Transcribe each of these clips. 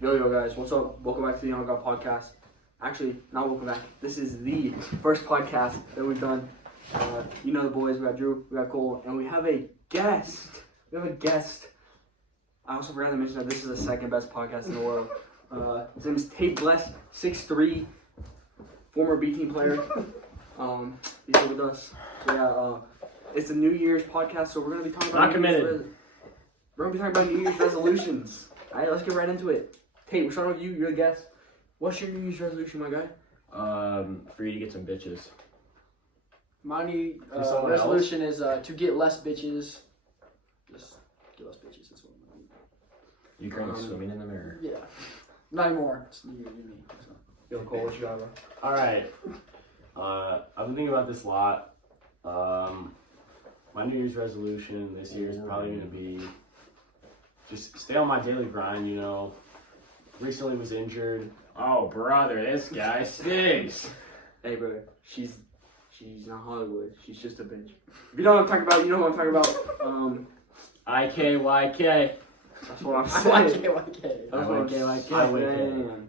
Yo guys, what's up? Welcome back to the Young God Podcast. Actually, not welcome back. This is the first podcast that we've done. You know the boys, we got Drew, we got Cole, and we have a guest. I also forgot to mention that this is the second best podcast in the world. His name is Tate Bless, 6'3", former B team player. He's here with us. So yeah, it's a New Year's podcast, so we're gonna be talking about we're gonna be talking about New Year's resolutions. Alright, let's get right into it. Tate, we're starting with you. You're the guest. What's your New Year's resolution, my guy? For you to get some bitches. My new resolution is to get less bitches. Just get less bitches. That's what I'm doing. You currently swimming in the mirror. Yeah. Not anymore. It's new year, new me. So. Yo, Cole, what you got, bro? All right. I've been thinking about this a lot. My New Year's resolution this year is probably going to be just stay on my daily grind, you know. Recently was injured. Oh, brother, this guy stinks. Hey, bro, she's not Hollywood. She's just a bitch. If you know what I'm talking about, you know what I'm talking about. IKYK. That's what I'm saying. YK. That's what I'm saying.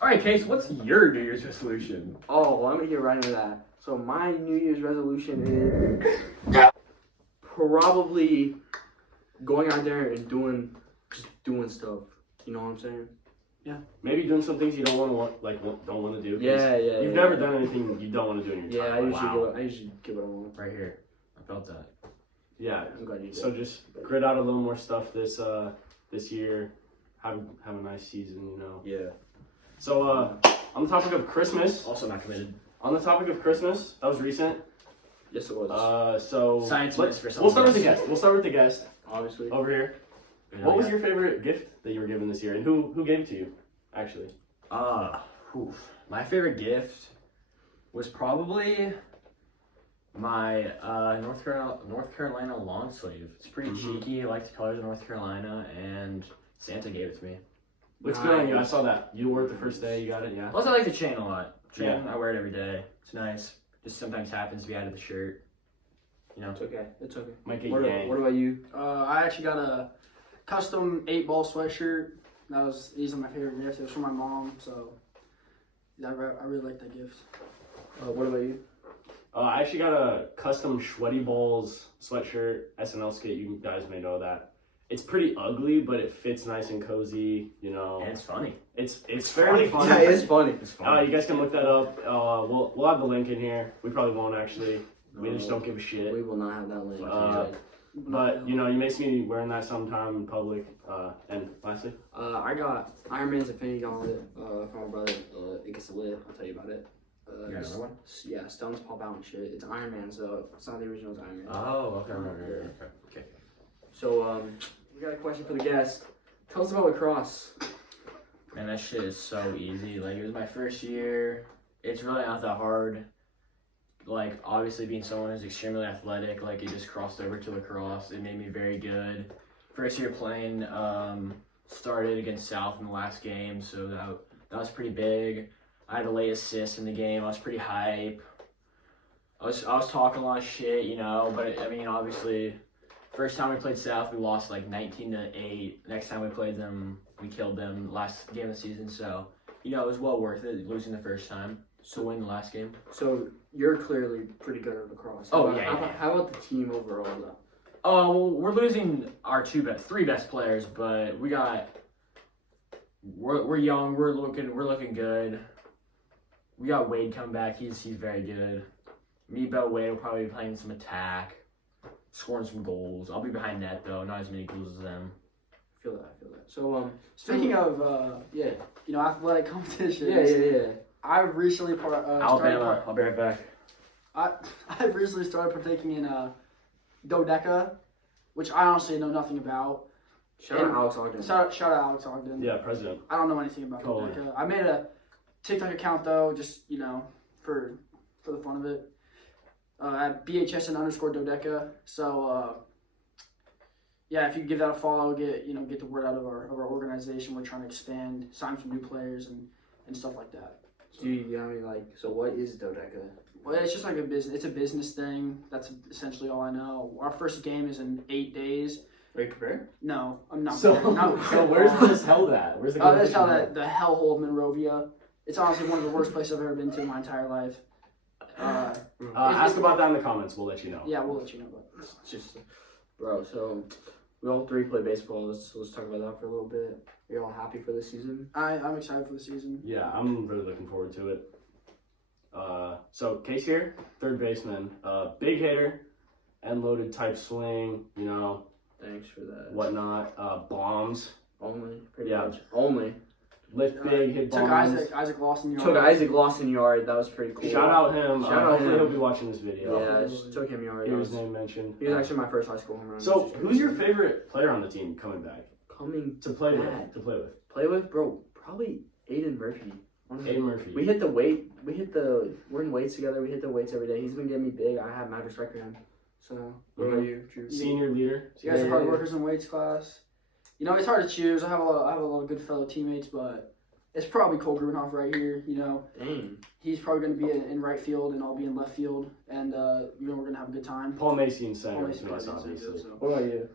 All right, Case, what's your New Year's resolution? Oh, let me get right into that. So my New Year's resolution is probably going out there and doing stuff. You know what I'm saying? Yeah. Maybe doing some things you don't want to do. Yeah. You've never done anything you don't want to do in your time. I usually give it a want. Right here. I felt that. Yeah. I'm glad you did. So just grit out a little more stuff this year. Have a nice season, you know. Yeah. So on the topic of Christmas. Also not committed. On the topic of Christmas, that was recent. Yes, it was. So Science miss for some. We'll start with the guest. We'll start with the guest Obviously. over here. What was your favorite gift that you were given this year, and who gave it to you, actually? My favorite gift was probably my North Carolina long sleeve. It's pretty cheeky. I like the colors of North Carolina, and Santa gave it to me. Looks good on you. I saw that. You wore it the first day. You got it, yeah. Plus, I like the chain a lot. Yeah. I wear it every day. It's nice. Just sometimes happens to be out of the shirt. You know. It's okay. Might get What yanked. about you? I actually got a custom 8-ball sweatshirt. That was easily my favorite gift. It was from my mom, so yeah, I really like that gift. What about you? I actually got a custom Sweaty Balls sweatshirt, SNL skit. You guys may know that. It's pretty ugly, but it fits nice and cozy, you know. And it's funny. It's fairly funny. Yeah, it's funny. It's funny. You guys can look that up. We'll have the link in here. We probably won't actually. We just don't give a shit. We will not have that link. But you know, you makes me wearing that sometime in public. And lastly, I got Iron Man's Infinity Gauntlet from my brother. It gets lit. I'll tell you about it. You got another one? Yeah, stones pop out and shit. It's Iron Man, so it's not the original. It's Iron Man. Oh, okay. Okay. So we got a question for the guest. Tell us about lacrosse. Man, that shit is so easy. Like, it was my first year. It's really not that hard. Like, obviously being someone who's extremely athletic, like, it just crossed over to lacrosse. It made me very good. First year playing, started against South in the last game, so that was pretty big. I had a late assist in the game. I was pretty hype. I was talking a lot of shit, you know, but I mean, obviously, first time we played South, we lost like 19-8. Next time we played them, we killed them last game of the season. So, you know, it was well worth it losing the first time to win the last game. So you're clearly pretty good at lacrosse. How about the team overall, though? Oh, well, we're losing our three best players, but we're young. We're looking good. We got Wade coming back. He's very good. Me, Bell, Wade will probably be playing some attack, scoring some goals. I'll be behind net though, not as many goals as them. I feel that. So Speaking of athletic competitions. Yeah. I've recently Alabama. I'll be right back. I've recently started partaking in dodeca, which I honestly know nothing about. Shout out Alex Ogden. Shout out Alex Ogden. yeah, president. I don't know anything about dodeca. I made a TikTok account though, just for the fun of it. At BHSN_dodeca. So yeah, if you give that a follow, get the word out of our organization. We're trying to expand, sign some new players and stuff like that. So, so what is dodeca? Well, it's just like a business. It's a business thing. That's essentially all I know. Our first game is in 8 days. Are you prepared? No, I'm not. So, prepared. Not so where's this held at? Where's the That's competition how held? the hellhole of Monrovia. It's honestly one of the worst places I've ever been to in my entire life. Ask about that in the comments. We'll let you know. Yeah, we'll let you know. But It's just, bro. So we all three play baseball. Let's talk about that for a little bit. Are you all happy for this season? I'm excited for the season. Yeah, I'm really looking forward to it. So Case here, third baseman, big hitter, end loaded type swing, you know, Thanks for that. whatnot, bombs, Only, pretty Yeah. much. Only. lift big, hit Took bombs. Isaac Lawson. Took Isaac Lawson yard. That was pretty cool. Shout out him. Shout out Hopefully him. he'll be watching this video. Yeah, just took him yard. Hear That his was- name mentioned. He was actually my first high school home run. So, which is who's your crazy. favorite player on the team coming back coming to play back? with? To play with, Play with, bro? Probably Aiden Murphy. Honestly. Aiden Murphy. We're in weights together. We hit the weights every day. He's been getting me big. I have mad respect for him. So, what about you, Drew? Senior leader. You guys are Yeah. hard workers in weights class. You know, it's hard to choose. I have a lot of good fellow teammates, but it's probably Cole Grubenhoff right here. You know, Dang. he's probably going to be in right field, and I'll be in left field, and you know, we're going to have a good time. Paul Macy in center. Always is nice, probably obviously. so. What about you?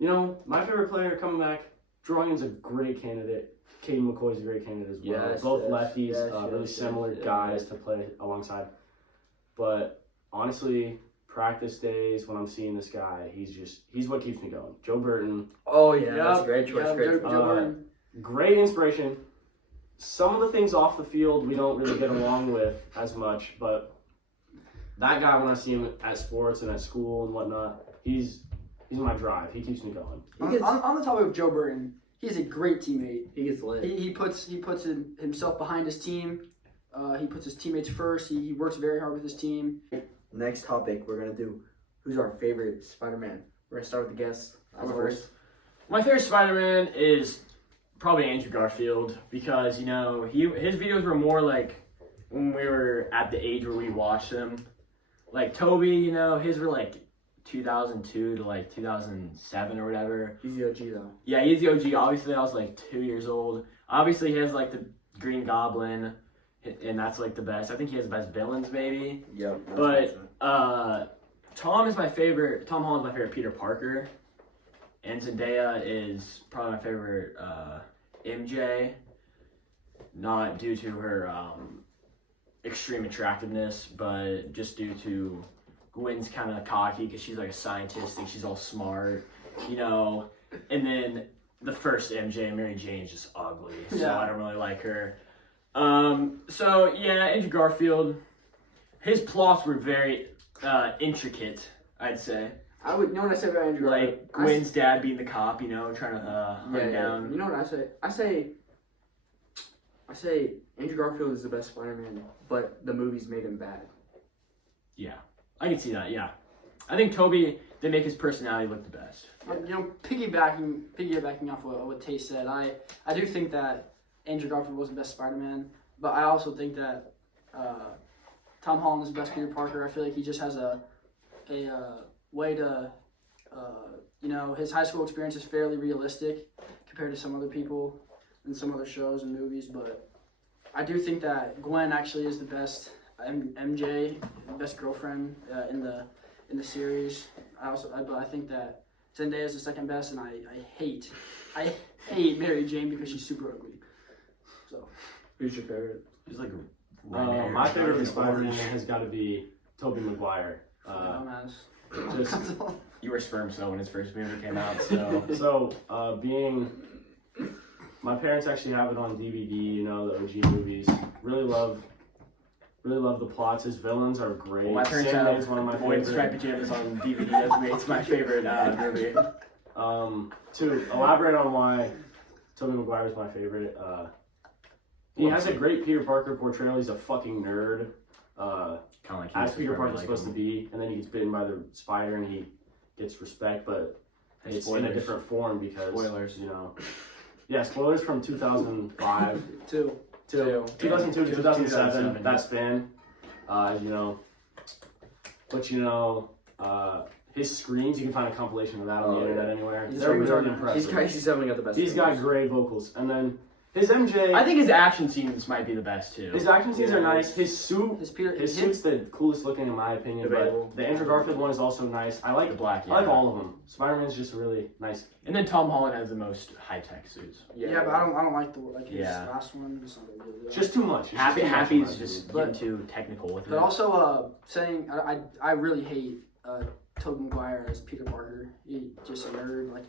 You know, my favorite player coming back, Drawing's a great candidate. Caden McCoy's a great candidate as well. Yes, Both yes, lefties, yes, really yes, similar yes, guys yes. to play alongside. But honestly, practice days when I'm seeing this guy, he's what keeps me going. Joe Burton, Oh yeah, that's a Yep, great choice. yep, Great Joe choice. Burton. great inspiration. Some of the things off the field we don't really get along with as much, but that guy, when I see him at sports and at school and whatnot, he's my drive. He keeps me going. On the topic of Joe Burton, he's a great teammate. He gets lit. He puts himself behind his team. He puts his teammates first. He works very hard with his team. Next topic we're gonna do. Who's our favorite Spider-Man? We're gonna start with the guest. I'll go first. My favorite Spider-Man is probably Andrew Garfield because, you know, his videos were more like when we were at the age where we watched them. Like Toby, you know, his were like 2002 to like 2007 or whatever. He's the OG though. Yeah, he's the OG. Obviously, I was like 2 years old. Obviously, he has like the Green Goblin, and that's like the best. I think he has the best villains, maybe. Yep. But Tom is my favorite. Tom Holland's my favorite Peter Parker, and Zendaya is probably my favorite MJ. Not due to her extreme attractiveness, but just due to Gwen's kind of cocky because she's like a scientist and she's all smart, you know. And then the first MJ, Mary Jane's just ugly, so Yeah. I don't really like her. So yeah, Andrew Garfield. His plots were very intricate, I'd say. I would. You know what I say about Andrew? Like Gwen's dad being the cop, you know, trying to hunt down. You know what I say? I say Andrew Garfield is the best Spider-Man, but the movies made him bad. Yeah, I can see that. Yeah, I think Toby, they make his personality look the best. You know, piggybacking off what Tate said, I do think that Andrew Garfield was the best Spider-Man, but I also think that Tom Holland is the best Peter Parker. I feel like he just has a way to, you know, his high school experience is fairly realistic compared to some other people in some other shows and movies, but I do think that Gwen actually is the best MJ, best girlfriend in the series. But I think that Zendaya is the second best, and I hate Mary Jane because she's super ugly. So Who's your favorite? He's like My favorite Spider-Man has got to be Tobey Maguire. Just You were sperm cell when his first movie came out, so so being my parents actually have it on DVD. You know, the OG movies. Really love the plots. His villains are great. well, my parents Sandman's have one of my Boy in Striped favorites. Pajamas on DVD. It's my favorite movie. To elaborate on why Tobey Maguire is my favorite, he has a great Peter Parker portrayal. He's a fucking nerd. Kind of like As Peter Parker's supposed to be, and then he gets bitten by the spider and he gets respect, but it's in a different form because Spoilers. you know. Yeah, spoilers from 2005 two. to 2002 to 2007. 2007, That span, you know. But you know, his screams, you can find a compilation of that on the internet anywhere. He's They're very really good. impressive. He's definitely got the best. He's got movies. great vocals, and then His MJ. I think his action scenes might be the best too. His action scenes are nice. His His suit's the coolest looking in my opinion. Debatable. But the Andrew Garfield one is also nice. I like The black. I like all of them. Spider-Man's just really nice. And then Tom Holland has the most high tech suits. Yeah, but I don't like his Yeah. last one. It's not very good. Just too much. It's Happy just too much Happy's in my just opinion. getting too technical with it. But also, saying I really hate Tobey Maguire as Peter Parker. He's just a nerd. Like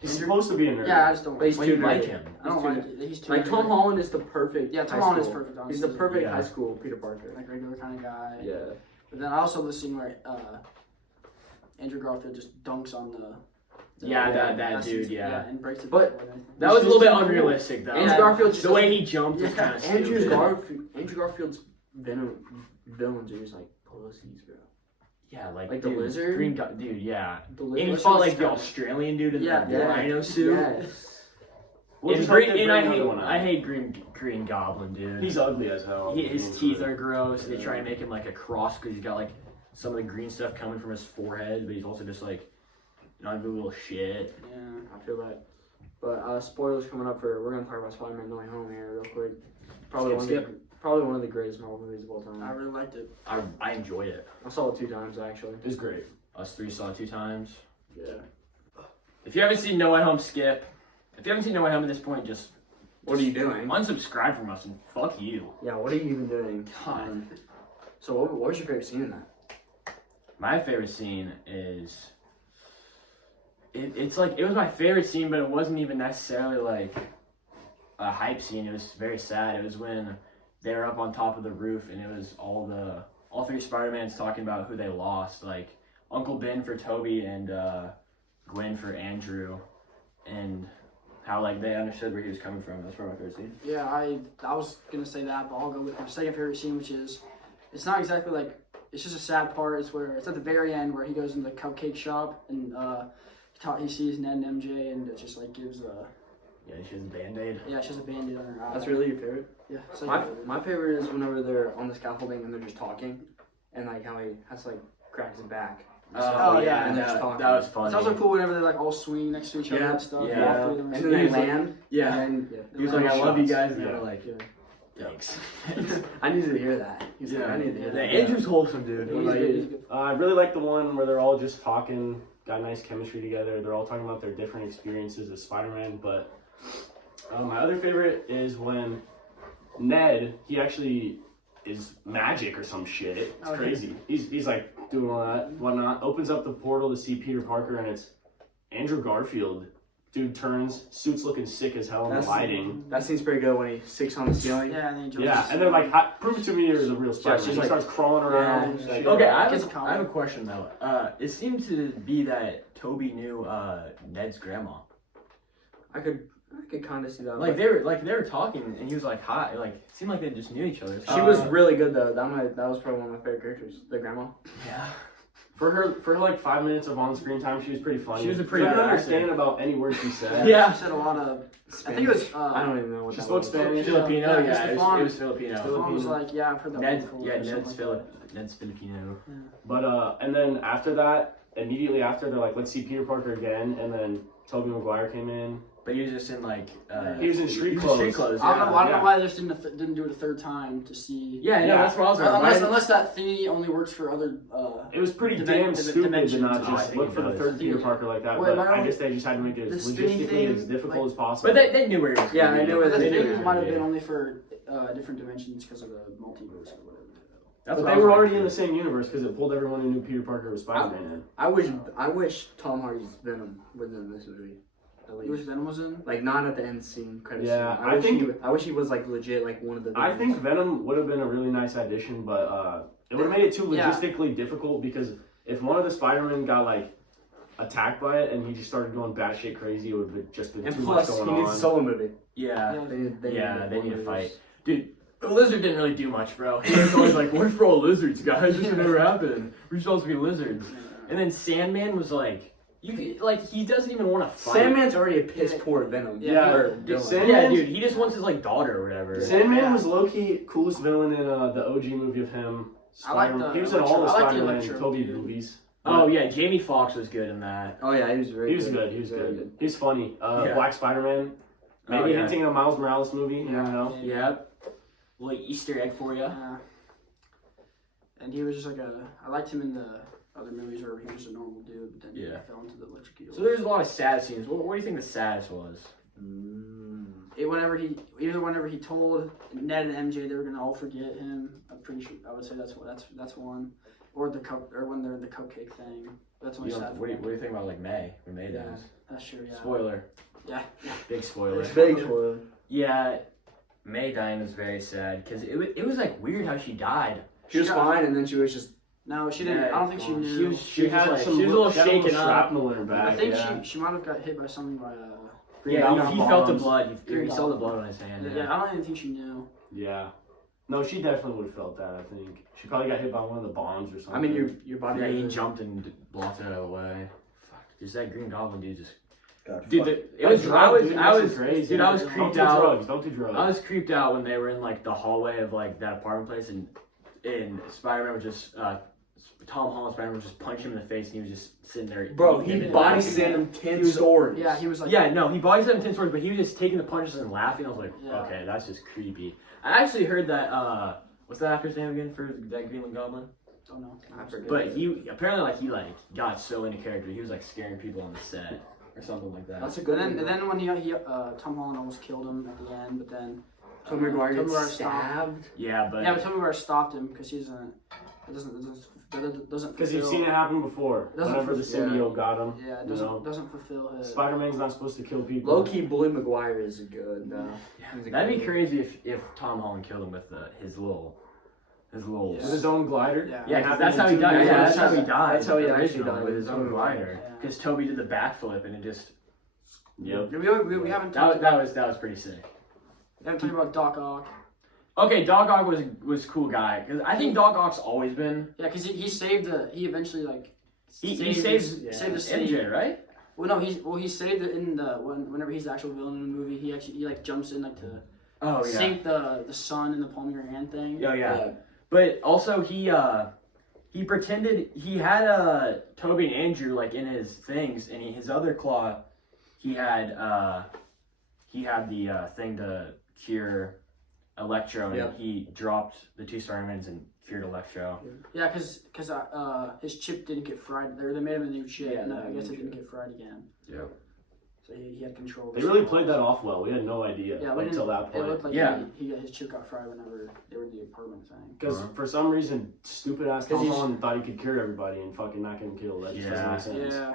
He's supposed to be a nerd. yeah, I just don't. But he's like too him. like nerdy. him. I don't like it. He's too Like nerdy. Tom Holland is the perfect. Yeah, Tom high Holland is school- perfect. He's the Honestly. perfect Yeah. high school Peter Parker. Like regular kind of guy. Yeah. But then I also love the scene where Andrew Garfield just dunks on the. Yeah, that that's- dude, yeah. and breaks it. But- before anything. That was a He's little bit just too cool. unrealistic though. Andrew Garfield The way he jumped was Yeah. kind of Andrew stupid. Garfield's villains are just like pussies, bro. Yeah, like Like the dude, lizard? dude, yeah. The And he lizard fought was like the kinda- Australian dude in Yeah, the yeah. rhino suit. Yes. We'll And, just hope they and bring I another one out. hate Green Goblin, dude. He's ugly as hell. His teeth are gross. They try and make him like a cross because he's got like some of the green stuff coming from his forehead, but he's also just like not a little shit. Yeah. I feel that. But spoilers coming up we're gonna talk about Spider-Man No Way Home here real quick. Probably one of the greatest Marvel movies of all time. I really liked it. I enjoyed it. I saw it 2 times actually. It's great. Us three saw it 2 times. Yeah. If you haven't seen No Way Home, skip. If you haven't seen No Way Home at this point, just What are you doing? unsubscribe from us and fuck you. Yeah, what are you even doing? God. So what was your favorite scene in that? My favorite scene is. It's like it was my favorite scene, but it wasn't even necessarily like a hype scene. It was very sad. It was when they were up on top of the roof, and it was all 3 Spider-Mans talking about who they lost, like Uncle Ben for Toby and Gwen for Andrew, and how like they understood where he was coming from. That's probably my favorite scene. Yeah, I was gonna say that, but I'll go with my second favorite scene, which is it's not exactly like it's just a sad part. It's where it's at the very end where he goes into the cupcake shop and he sees Ned and MJ and it just like gives Yeah, she has a Band-Aid. yeah, it's just a Band-Aid on her eye. That's really your favorite? yeah. It's like My favorite is whenever they're on the scaffolding and they're just talking, and like how he has to like crack his back. Oh, yeah, and they're that, just talking. that was funny. it's also cool whenever they're like all swinging next to each other Yeah, and stuff. yeah. All three of them are And then they swinging. land. Yeah. And He was like, "I love you guys," and Yeah. they were like, Yeah. "Thanks." I needed to hear that. He's like, Yeah. I need to hear Yeah, that. Andrew's wholesome, dude. He's What about good, you? he's good. I really like the one where they're all just talking, got nice chemistry together. They're all talking about their different experiences as Spider-Man. But my other favorite is when Ned, he actually is magic or some shit. It's Okay. crazy. He's like doing all that, whatnot. Opens up the portal to see Peter Parker, and it's Andrew Garfield. Dude turns, suit's looking sick as hell in the That's- lighting. That scene's pretty good when he sticks on the ceiling. Yeah, and then he jumps. Yeah, and they're like, prove it to me you're the real Spider-Man. she's He like- starts crawling around. Yeah, She's like, Okay, Kids of I have a question though. It seemed to be that Toby knew Ned's grandma. I could kind of see that. Like they were talking, and he was like, "Hi." Like it seemed like they just knew each other. She was really good though. That was probably one of my favorite characters. The grandma. Yeah. For her like 5 minutes of on-screen time, she was pretty funny. She was a pretty I good couldn't actor. understand about any word she said. Yeah. She said a lot of. I think it was. I don't even know what She that spoke was. Spanish. Filipino. Yeah, Yeah, Stefan- it was Filipino. Stefan was like, yeah, I've heard that one Ned's before. or something like that. Ned's Filipino. But and then after that, immediately after, they're like, let's see Peter Parker again, and then Tobey Maguire came in. But he was just in like He was in street he was clothes. Street clothes. I don't know. Yeah. I don't know why they just didn't do it a third time to see. Yeah, no, Yeah. that's what I was like. Unless that thingy only works for other. It was pretty Dimen- damn dim- stupid to dimensions. not Oh, I just think look it for the does. third Peter Parker like that, Wait, but my I guess they just had to make it the as spinning logistically thing, as difficult like- as possible. But they knew where he was. Yeah, gonna I be. knew where But the they thing did. might have been only for different dimensions because of the multiverse or whatever. That's But what I they was were like. already in the same universe because it pulled everyone who knew Peter Parker was Spider-Man in. I wish Tom Hardy's Venom was in this movie. At You wish least. Venom was in? Like not at the end scene credit Yeah, scene. I I wish he was like legit like one of the. I think villains. Venom would have been a really nice addition, but it would have made it too Yeah. logistically difficult because if one of the Spider-Men got like attacked by it and he just started going batshit crazy, it would have just been And too plus, much he going needs on. a solo movie. Yeah. They need to fight. Dude, the lizard didn't really do much, bro. He was always like, "We're for all lizards, guys. This would never happen. We're supposed to be lizards." And then Sandman was like, he doesn't even want to fight. Sandman's already a piss poor Venom. Yeah, Or dude, villain. Sandman- Yeah, dude, he just wants his like daughter or whatever. Sandman Yeah. was low-key coolest villain in the OG movie of him. I like Spider- the he was in all the Electro- I like the Spider-Man Electro Tobey dude. movies. Oh yeah, Jamie Foxx was good in that. Oh yeah, he was very. He was good. He was Very good. He was funny. Yeah. Black Spider-Man. Maybe yeah. hinting at a Miles Morales movie. You never know. Yep. Little Easter egg for you. Yeah. And he was just like I liked him in the other movies where he was just a normal dude, but then he fell into the electric eel. So there's a lot of sad scenes. What do you think the saddest was? Whenever he told Ned and MJ they were gonna all forget him, I'm pretty sure I would say that's one, or when they're in the cupcake thing. That's when sad. What do you think about like May? When May dies. That's true. Yeah. Spoiler. Yeah. Big spoiler. It's big spoiler. Yeah, May dying was very sad because it was like weird how she died. She was fine, and then she was just. No, she didn't. I don't think she knew. She was a little shaken up. Shrapnel in her back. I think she might have got hit by something by Yeah, he felt the bombs. blood. He saw the blood on his hand. Yeah, I don't even think she knew. Yeah. No, she definitely would have felt that, I think. She probably got hit by one of the bombs or something. I mean, your body. Yeah, he jumped and blocked it out of the way. Fuck, just that Green Goblin dude just. God, Dude, I was crazy. Dude, I was creeped out. Don't do drugs. I was creeped out when they were in like the hallway of like that apartment place, and Spider-Man was just Tom Holland Spider-Man was just punching him in the face, and he was just sitting there. Bro, he body slammed him 10 stories. Yeah, he was like. Yeah, no, he body slammed him 10 stories, but he was just taking the punches and laughing. I was like, Yeah. okay, that's just creepy. I actually heard that. What's that actor's name again for that Green Goblin? Don't know. I forget. But he apparently he got so into character, he was like scaring people on the set or something like that. That's a good And one. then when Tom Holland almost killed him at the end, but then Tobey Maguire Tobey gets Maguire stopped. stabbed. Yeah, but Tobey Maguire stopped him because he doesn't. It doesn't. Because you've seen it happen before. It doesn't Whenever the symbiote got him. Yeah, it you know? doesn't fulfill his. Spider-Man's not supposed to kill people. Low key, Bully Maguire is a good. that'd be crazy if Tom Holland killed him with his little. With his own glider? Yeah, 'cause It that's how happened he in died. two Yeah, movies. that's how he died. That's how he actually originally, died. with his own glider. Yeah. Because Toby did the backflip and it just. Yep. We haven't talked That was pretty sick. we haven't talked about Doc Ock. Okay, Doc Ock was a cool guy because I think Doc Ock's always been. Yeah, because he saved he eventually He saved the city. MJ, right? Well, no, he saved it in whenever he's the actual villain in the movie. He jumps in to Oh sink the sun in the palm of your hand thing. Oh yeah. But also he pretended he had Toby and Andrew like in his things, and his other claw, he had the thing to cure Electro, and he dropped the two Spider-Mans and cured Electro. Yeah, because his chip didn't get fried. They made him a new chip, and I guess it didn't get fried again. Yeah. So he had control. Of They really played that off well. We had no idea until that It point. looked like Yeah. his chip got fried whenever they were in the apartment thing. Because for some reason, stupid ass Tom Holland thought he could cure everybody and fucking not get him killed. That just doesn't make sense. Yeah.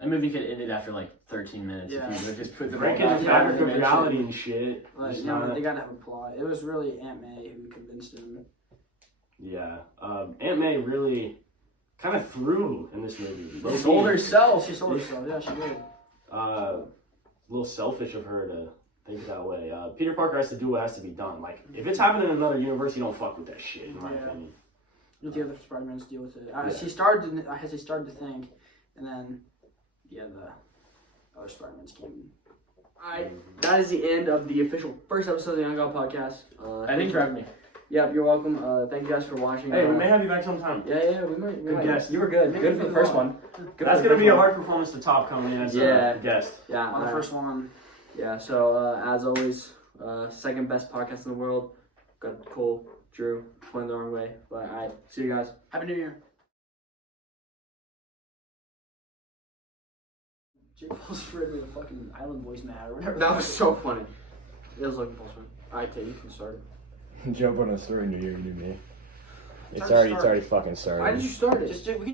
That movie could have ended after like 13 minutes Yeah. if you would have just put the Breaking the fabric of reality and shit. Like, Just yeah, not- they gotta have a plot. It was really Aunt May who convinced him. Yeah. Aunt May really kind of threw in this movie. She sold herself. She sold herself. Yeah, she did. A little selfish of her to think that way. Peter Parker has to do what has to be done. Like, if it's happening in another universe, you don't fuck with that shit, in my opinion. Let the other Spider-Mans deal with it. Yeah. He started to think, and then the other Spider-Mans came. Alright, that is the end of the official first episode of the Young God Podcast. Thanks for having me. Yep, you're welcome. Thank you guys for watching. Hey, we may have you back sometime. Yeah, we might. Good guess. You were good. Maybe Good for we the first will. one. Good That's for the going to be a first hard performance to top coming in as a guest. one. Yeah, On the first one. Yeah, so as always, second best podcast in the world. Got Cole, Drew, playing the wrong way. But alright, see you guys. Happy New Year. Jake Paul's afraid of the fucking Island Boys mad or whatever. That was so funny. It was like impulsive. Alright, Tate, you can start it. Jump on us through New Year, New Me. It's Time to already start. fucking started. Why did you start it? Just we